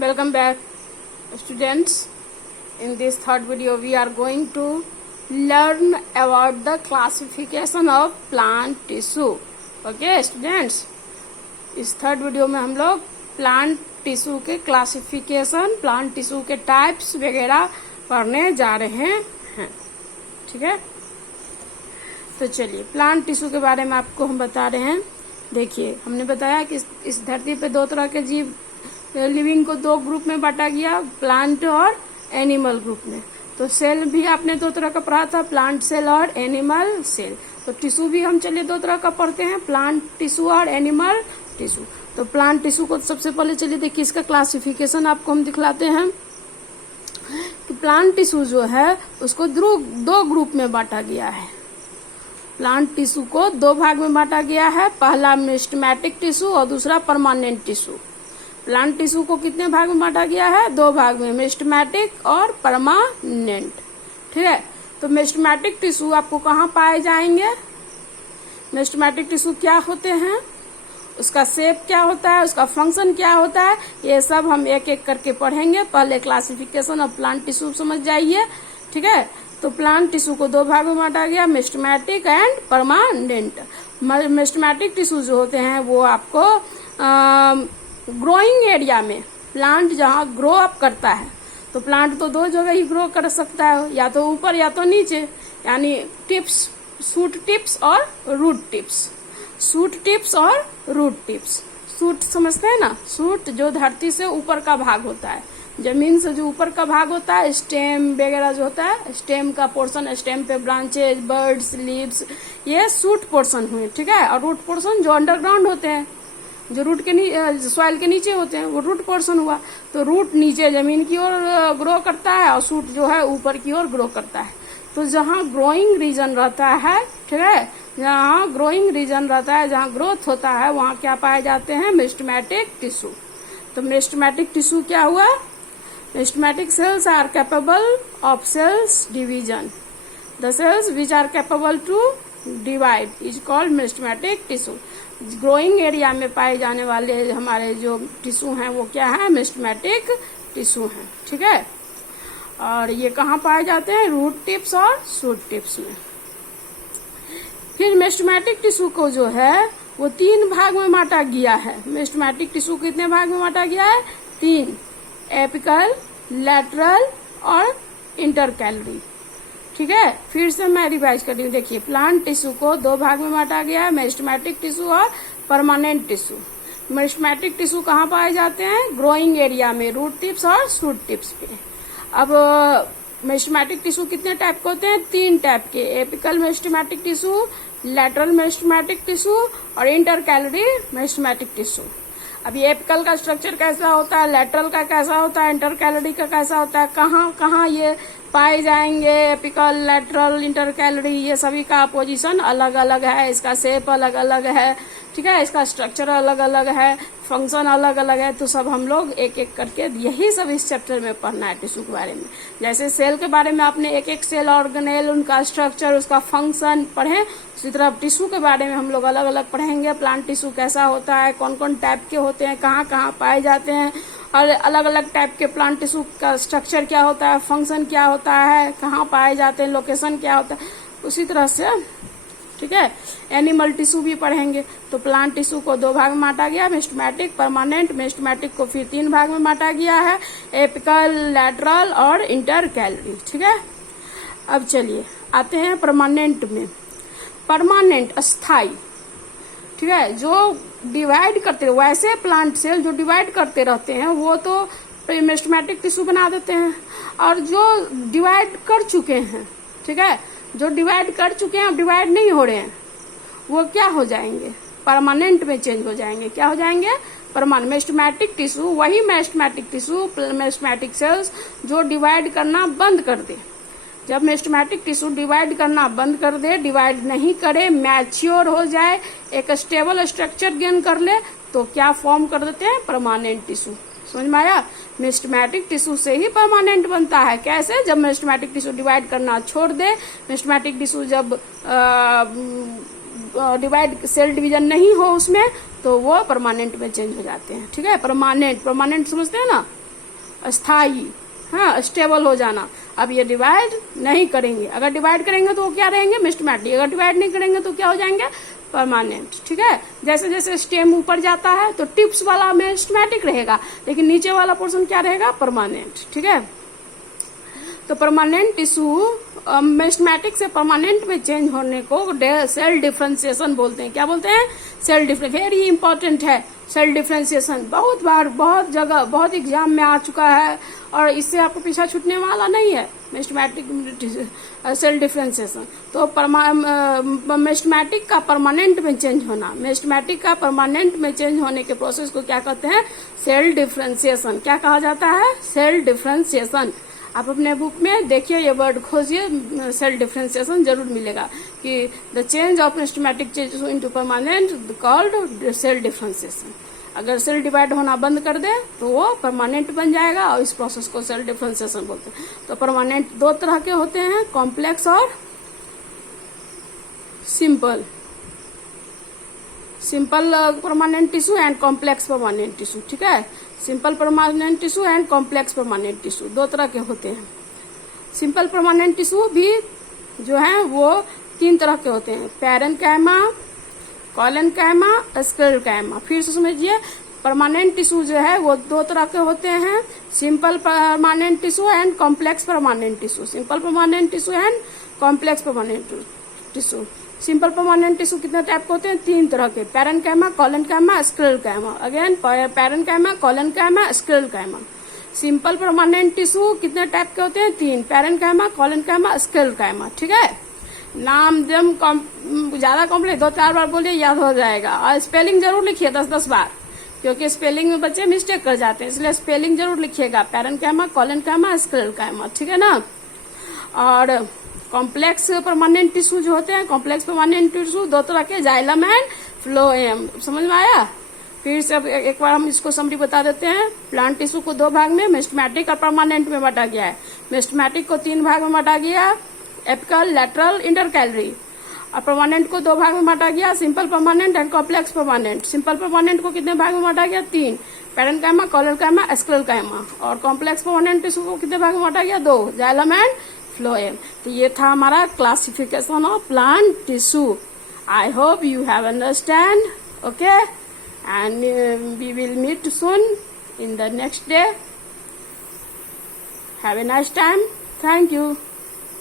Welcome back, students. In this third video we are going to learn about the classification of plant tissue. Okay students, इस third video में हम लोग plant tissue के classification, plant tissue के types वगैरह पढ़ने जा रहे हैं. ठीक है, तो चलिए प्लांट टिश्यू के बारे में आपको हम बता रहे हैं. देखिए, हमने बताया कि इस धरती पे दो तरह के जीव लिविंग को दो ग्रुप में बांटा गया, प्लांट और एनिमल ग्रुप में. तो सेल भी आपने दो तरह का पढ़ा था, प्लांट सेल और एनिमल सेल. तो टिश्यू भी हम चलिए दो तरह का पढ़ते हैं, प्लांट टिश्यू और एनिमल टिश्यू. तो प्लांट टिश्यू को सबसे पहले चलिए देखिए, इसका क्लासिफिकेशन आपको हम दिखलाते हैं कि प्लांट टिश्यू जो है उसको दो ग्रुप में बांटा गया है. प्लांट टिश्यू को दो भाग में बांटा गया है, पहला मेरिस्टेमेटिक टिश्यू और दूसरा परमानेंट टिश्यू. प्लांट टिश्यू को कितने भाग में बांटा गया है? दो भाग में, मेरिस्टेमेटिक और परमानेंट. ठीक है, तो मेरिस्टेमेटिक टिश्यू आपको कहाँ पाए जाएंगे? मेरिस्टेमेटिक टिश्यू क्या होते हैं, उसका शेप क्या होता है, उसका फंक्शन क्या होता है, ये सब हम एक एक करके पढ़ेंगे. पहले क्लासिफिकेशन ऑफ प्लांट टिश्यू समझ जाइए. ठीक है, तो प्लांट टिश्यू को दो भाग में बांटा गया, meristematic and permanent. Meristematic tissue जो होते हैं वो आपको ग्रोइंग एरिया में, प्लांट जहाँ ग्रो अप करता है, तो प्लांट तो दो जगह ही ग्रो कर सकता है, या तो ऊपर या तो नीचे, यानी टिप्स, सूट टिप्स और रूट टिप्स. सूट टिप्स और रूट टिप्स. सूट समझते हैं ना, सूट जो धरती से ऊपर का भाग होता है, जमीन से जो ऊपर का भाग होता है, स्टेम वगैरह जो होता है, स्टेम का पोर्शन, स्टेम पे ब्रांचेज, बर्ड्स, लीव्स, ये सूट पोर्शन हुए. ठीक है, और रूट पोर्शन जो अंडरग्राउंड होते हैं, जो रूट के सॉइल के नीचे होते हैं, वो रूट पोर्शन हुआ. तो रूट नीचे जमीन की ओर ग्रो करता है और सूट जो है ऊपर की ओर ग्रो करता है. तो जहाँ ग्रोइंग रीजन रहता है, ठीक है, जहाँ ग्रोइंग रीजन रहता है, जहाँ ग्रोथ होता है, वहाँ क्या पाए जाते हैं? Meristematic tissue. तो मेरिस्टेमेटिक टिश्यू क्या हुआ? Meristematic cells are capable of cells division. The cells which are capable to divide is called meristematic tissue. Growing area में पाए जाने वाले हमारे जो टिश्यू हैं वो क्या है? मेरिस्टेमेटिक टिश्यू हैं. ठीक है, और ये कहाँ पाए जाते हैं? रूट टिप्स और शूट टिप्स में. फिर मेरिस्टेमेटिक टिश्यू को जो है वो तीन भाग में बांटा गया है. मेरिस्टेमेटिक टिश्यू कितने भाग में बांटा गया है? तीन, एपिकल, लैटरल और इंटरकैलरी. ठीक है, फिर से मैं रिवाइज कर रही हूँ. देखिए, प्लांट टिश्यू को दो भाग में बांटा गया है, मेरिस्टेमेटिक टिश्यू और परमानेंट टिश्यू. मेरिस्टेमेटिक टिश्यू कहाँ पाए जाते हैं? ग्रोइंग एरिया में, रूट टिप्स और शूट टिप्स पे. अब मेरिस्टेमेटिक टिश्यू कितने टाइप के होते हैं? तीन टाइप के, apical meristematic tissue, lateral meristematic tissue और इंटरकैलरी मेरिस्टेमेटिक टिश्यू. अब ये एपिकल का स्ट्रक्चर कैसा होता है, लैटरल का कैसा होता है, इंटरकैलरी का कैसा होता है, कहाँ कहाँ ये पाए जाएंगे? एपिकल, लैटरल, इंटरकैलरी, ये सभी का पोजीशन अलग अलग है, इसका शेप अलग अलग है. ठीक है, इसका स्ट्रक्चर अलग अलग है, फंक्शन अलग अलग है. तो सब हम लोग एक एक करके यही सब इस चैप्टर में पढ़ना है टिश्यू के बारे में. जैसे सेल के बारे में आपने एक एक सेल, ऑर्गेनेल, उनका स्ट्रक्चर, उसका फंक्शन पढ़े, उसी तरह टिश्यू के बारे में हम लोग अलग अलग पढ़ेंगे. प्लांट टिश्यू कैसा होता है, कौन कौन टाइप के होते हैं, कहाँ कहाँ पाए जाते हैं, और अलग अलग टाइप के प्लांट टिश्यू का स्ट्रक्चर क्या होता है, फंक्शन क्या होता है, कहाँ पाए जाते हैं, लोकेशन क्या होता है, उसी तरह से. ठीक है, एनिमल टिश्यू भी पढ़ेंगे. तो प्लांट टिश्यू को दो भाग में बांटा गया, मेरिस्टेमेटिक, परमानेंट. मेरिस्टेमेटिक को फिर तीन भाग में बांटा गया है, एपिकल, लैटरल और इंटरकैलरी. ठीक है, अब चलिए आते हैं परमानेंट में. परमानेंट, अस्थाई. ठीक है, जो डिवाइड करते, वैसे प्लांट सेल जो डिवाइड करते रहते हैं वो तो मेरिस्टेमेटिक टिश्यू बना देते हैं, और जो डिवाइड कर चुके हैं, ठीक है, जो डिवाइड कर चुके हैं, डिवाइड नहीं हो रहे हैं, वो क्या हो जाएंगे? परमानेंट में चेंज हो जाएंगे. क्या हो जाएंगे? परमानेंट. मेरिस्टेमेटिक टिश्यू, वही मेरिस्टेमेटिक टिश्यू, मेरिस्टेमेटिक सेल्स जो डिवाइड करना बंद कर दे. जब मेरिस्टेमेटिक टिश्यू डिवाइड करना बंद कर दे, डिवाइड नहीं करे, मैच्योर हो जाए, एक स्टेबल स्ट्रक्चर गेन कर ले, तो क्या फॉर्म कर देते हैं? Permanent tissue. समझ में आया? मेरिस्टेमेटिक टिश्यू से ही परमानेंट बनता है. कैसे? जब मेरिस्टेमेटिक टिश्यू डिवाइड करना छोड़ दे, मेरिस्टेमेटिक टिश्यू जब डिवाइड, सेल डिवीजन नहीं हो उसमें, तो वो परमानेंट में चेंज हो जाते हैं. ठीक है, परमानेंट, परमानेंट समझते हैं ना, स्थायी, हाँ, स्टेबल हो जाना। अब ये डिवाइड नहीं करेंगे, अगर डिवाइड करेंगे तो वो क्या रहेंगे, मेस्टमैटिक, अगर डिवाइड नहीं करेंगे तो क्या हो जाएंगे, परमानेंट। ठीक है, जैसे जैसे स्टेम ऊपर जाता है तो टिप्स वाला मेस्टमैटिक रहेगा, लेकिन नीचे वाला पोर्शन क्या रहेगा, परमानेंट। ठीक है, तो परमानेंट टिश्यू मेस्टमैटिक से परमानेंट में चेंज होने को सेल डिफरेंशिएशन बोलते हैं। क्या बोलते हैं, सेल डिफरेंस, वेरी इंपॉर्टेंट है सेल डिफरेंशिएशन। बहुत बार, बहुत जगह, बहुत एग्जाम में आ चुका है और इससे आपको पीछा छूटने वाला नहीं है, मेस्टमैटिक सेल डिफरेंशिएशन। तो मेस्टमैटिक का परमानेंट में चेंज होना, मेस्टमैटिक का परमानेंट में चेंज होने के प्रोसेस को क्या कहते हैं, सेल डिफरेंशिएशन। क्या कहा जाता है, सेल डिफरेंशिएशन। आप अपने बुक में देखिए, ये वर्ड खोजिए, सेल डिफरेंशिएशन जरूर मिलेगा कि the change of meristematic changes into permanent called cell differentiation. अगर सेल डिवाइड होना बंद कर दे तो वो परमानेंट बन जाएगा और इस प्रोसेस को सेल डिफरेंशिएशन बोलते हैं। तो परमानेंट दो तरह के होते हैं, कॉम्प्लेक्स और simple. Simple permanent tissue and complex permanent tissue. ठीक है, simple permanent tissue and complex permanent tissue दो तरह के होते हैं। सिंपल परमानेंट टिश्यू भी जो है वो तीन तरह के होते हैं, पैरेन्काइमा, कॉलेन्काइमा, स्क्लेरोकाइमा। फिर से समझिए, परमानेंट टिश्यू जो है वो दो तरह के होते हैं, simple permanent tissue and complex permanent tissue. Simple permanent tissue and complex permanent tissue. Simple permanent tissue कितने टाइप के होते हैं, तीन तरह के, parenchyma, collenchyma, sclerenchyma. Again, parenchyma, collenchyma, sclerenchyma. Simple permanent tissue कितने टाइप के होते हैं, तीन, पैरेन्काइमा, कॉलेन्काइमा, स्क्लेरोकाइमा। ठीक है, नाम जब ज्यादा कॉम्प्लेक्स 2-4 बार बोलिए, याद हो जाएगा। और स्पेलिंग जरूर लिखिए 10-10 बार, क्योंकि स्पेलिंग में बच्चे मिस्टेक कर जाते हैं, इसलिए स्पेलिंग जरूर लिखिएगा, पैरेन्काइमा, कॉलेन्काइमा, स्क्लेरोकाइमा। ठीक है ना। और कॉम्प्लेक्स परमानेंट टिश्यू जो होते हैं, कॉम्प्लेक्स परमानेंट टिश्यू दो तरह के, जाइलम एंड फ्लोएम। समझ में आया। फिर से एक बार हम इसको समरी बता देते हैं। प्लांट टिश्यू को दो भाग में, मेस्टमैटिक और परमानेंट में बांटा गया है। मेस्टमैटिक को 3 भाग में बांटा गया, एपिकल, लैटरल, इंटरकैलरी। और परमानेंट को 2 भाग में बांटा गया, simple permanent and complex permanent. Simple permanent को कितने भाग में बांटा गया, 3, पैरेन्काइमा, कॉलेन्काइमा, स्क्लेरोकाइमा। और कॉम्प्लेक्स परमानेंट टिश्यू को कितने भाग में बांटा गया, 2, जाइलम एंड फ्लोएम। तो ये था हमारा classification of plant tissue. I hope you have understand, okay, and we will meet soon in the next day. Have a nice time, thank you.